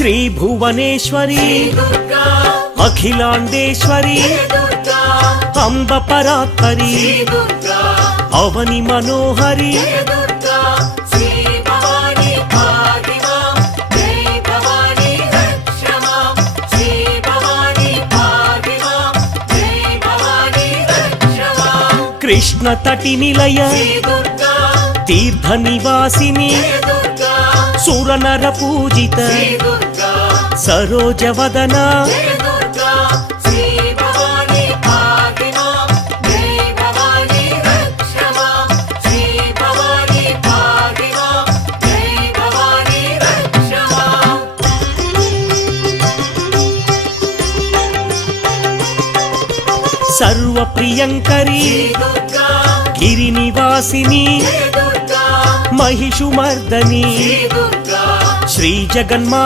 శ్రీ భువనేశ్వరి అఖిలాండేశ్వరి అంబ పరాత్పరి అవని మనోహరి కృష్ణ తటి నిలయ తీర్థ నివాసిని సురనర పూజిత సరోజవదన సర్వప్రియంకరి గిరినివాసిని మహిషుమర్దని శ్రీ జగన్మా